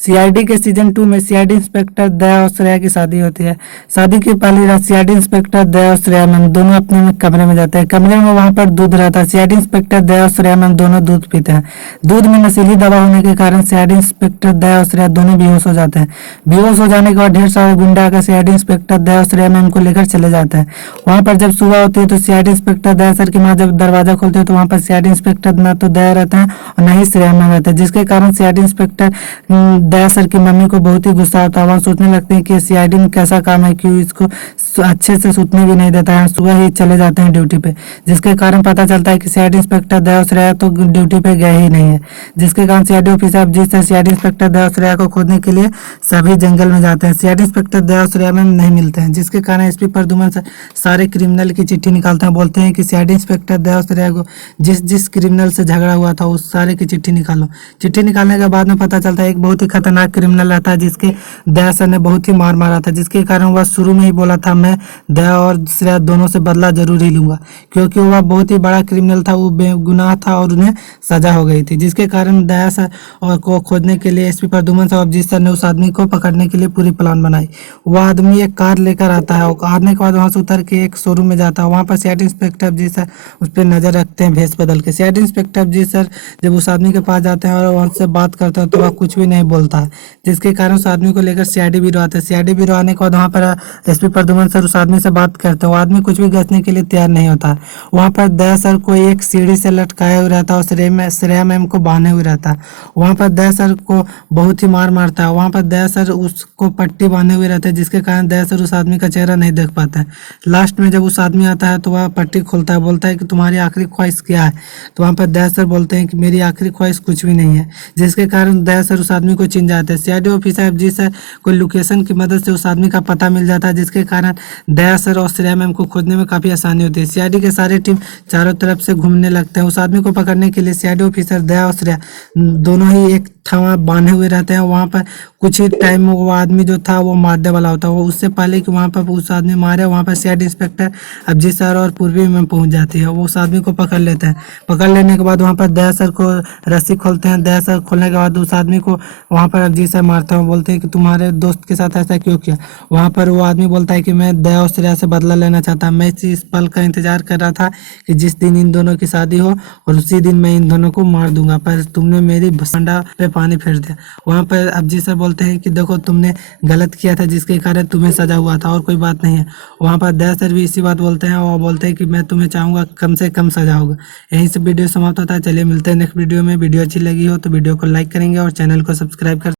CID के season 2 में CID inspector दया और श्रेया की शादी होती है। शादी की पहली रात सीआईडी इंस्पेक्टर दया और श्रेया मैम दोनों अपने में कमरे में जाते हैं। कमरे में वहां पर दूध रहता है। सीआईडी इंस्पेक्टर दया और श्रेया मैम दोनों दूध पीते हैं। दूध में नशीली दवा होने के कारण सीआईडी इंस्पेक्टर दया और श्रेया दोनों बेहोश हो जाते हैं। बेहोश हो जाने के बाद ढेर सारे गुंडा आकर सीआईडी इंस्पेक्टर दया और श्रेया मैम को लेकर चले जाते हैं। वहां पर जब सुबह होती है तो सीआईडी इंस्पेक्टर दया सर की माँ जब दरवाजा खोलते हैं तो वहां पर सीआईडी इंस्पेक्टर ना तो दया रहता है और न ही श्रेया मैम रहते हैं, जिसके कारण सीआईडी इंस्पेक्टर दया सर की मम्मी को बहुत ही गुस्सा आता है। वह सोचने लगते हैं कि सीआईडी में कैसा काम है कि इसको अच्छे से सुतने भी नहीं देता है, सुबह ही चले जाते हैं ड्यूटी पे, जिसके कारण पता चलता है कि सीआईडी इंस्पेक्टर दया और श्रेया तो ड्यूटी पे गए ही नहीं है, जिसके कारण सीआईडी ऑफिसर जिस सीआईडी इंस्पेक्टर दया और श्रेया को खोजने के लिए सभी जंगल में जाते हैं। सीआईडी इंस्पेक्टर दया और श्रेया में नहीं मिलते हैं, जिसके कारण एसपी प्रद्युमन सारे क्रिमिनल की चिट्ठी निकालते हैं। बोलते हैं कि सीआईडी इंस्पेक्टर दया और श्रेया को जिस जिस क्रिमिनल से झगड़ा हुआ था उस सारे की चिट्ठी निकालो। चिट्ठी निकालने के बाद में पता चलता है एक बहुत ही खतरनाक क्रिमिनल रहता है जिसके दया सर ने बहुत ही मार मारा था, जिसके कारण वह शुरू में ही बोला था मैं दया और श्रेया दोनों से बदला जरूर ही लूंगा, क्योंकि वह बहुत ही बड़ा क्रिमिनल था, वो बेगुनाह था और उन्हें सजा हो गई थी। जिसके कारण दया सर और को खोजने के लिए एसपी प्रद्युमन साहब अभिजीत सर ने उस आदमी को पकड़ने के लिए पूरी प्लान बनाई। वह आदमी एक कार लेकर आता है और आने के बाद वहां से उतर के एक शोरूम में जाता है। वहां पर सीआईडी इंस्पेक्टर अभिजीत सर उस पर नजर रखते हैं भेष बदल के। सीआईडी इंस्पेक्टर अभिजीत सर जब उस आदमी के पास जाते हैं और उनसे बात करते हैं तो वह कुछ भी नहीं बोलता है, जिसके कारण उस आदमी को लेकर सीआईडी ब्यूरो आते हैं। सीआईडी ब्यूरो आने के बाद वहाँ पर एसपी प्रद्युमन सर उस आदमी से बात करते हैं। वो आदमी कुछ भी गसने के लिए तैयार नहीं होता। वहाँ पर दया सर को एक सीढ़ी से लटकाए हुए रहता है और श्रेया मैम को बांधे हुए रहता है। वहाँ पर दया सर को बहुत ही मार मारता है। वहाँ पर दया सर उसको पट्टी बांधे हुए रहते हैं, जिसके कारण दया सर उस आदमी का चेहरा नहीं देख पाता है। लास्ट में जब उस आदमी आता है तो वह पट्टी खोलता है, बोलता है कि तुम्हारी आखिरी ख्वाहिश क्या है। तो वहाँ पर दया सर बोलते हैं कि मेरी आखिरी ख्वाहिश कुछ भी नहीं है, जिसके कारण दया सर उस आदमी को चिन जाते हैं। सीआईडी ऑफिसर अभिजीत सर को लोकेशन की मदद से उस आदमी का पता मिल जाता है, जिसके कारण दया सर और श्रेया मैम को खोजने में काफी आसानी होती है। सीआईडी के सारे टीम चारों तरफ से घूमने लगते हैं। उस आदमी को पकड़ने के लिए सीआईडी ऑफिसर दया और श्रेया दोनों ही एक थावा बांधे हुए रहते हैं। वहाँ पर कुछ ही टाइम में वो आदमी जो था वो मारने वाला होता है। वो उससे पहले कि वहाँ पर उस आदमी मारे, वहाँ पर सीआईडी इंस्पेक्टर अभिजीत सर और पूर्वी में पहुँच जाती है। वो उस आदमी को पकड़ लेते हैं। पकड़ लेने के बाद वहाँ पर दया सर को रस्सी खोलते हैं। दया सर खोलने के बाद उस आदमी को वहाँ पर अभिजीत सर मारते हैं। बोलते हैं कि तुम्हारे दोस्त के साथ ऐसा क्यों किया। वहाँ पर वो आदमी बोलता है कि मैं दया और श्रेया से बदला लेना चाहता। मैं इस पल का इंतजार कर रहा था कि जिस दिन इन दोनों की शादी हो और उसी दिन मैं इन दोनों को मार दूंगा, पर तुमने मेरी भसंडा पे पानी फेर दिया। वहाँ पर अभिजीत सर बोलते हैं कि देखो तुमने गलत किया था, जिसके कारण तुम्हें सजा हुआ था और कोई बात नहीं है। वहाँ पर दया सर भी इसी बात बोलते हैं और बोलते हैं कि मैं तुम्हें चाहूंगा कम से कम सजा होगा। यहीं से वीडियो समाप्त होता है। चलिए मिलते हैं नेक्स्ट वीडियो में। वीडियो अच्छी लगी हो तो वीडियो को लाइक करेंगे और चैनल को सब्सक्राइब कर